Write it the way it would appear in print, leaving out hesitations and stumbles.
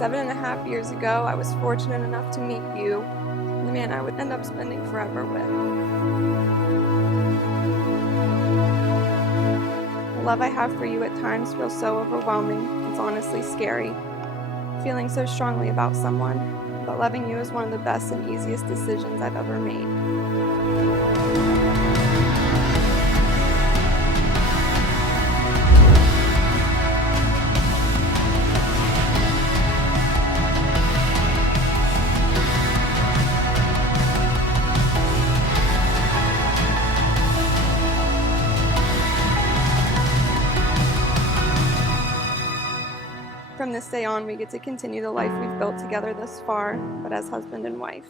7.5 years ago, I was fortunate enough to meet you, the man I would end up spending forever with. The love I have for you at times feels so overwhelming, it's honestly scary. Feeling so strongly about someone, but loving you is one of the best and easiest decisions I've ever made. From this day on, we get to continue the life we've built together thus far, but as husband and wife.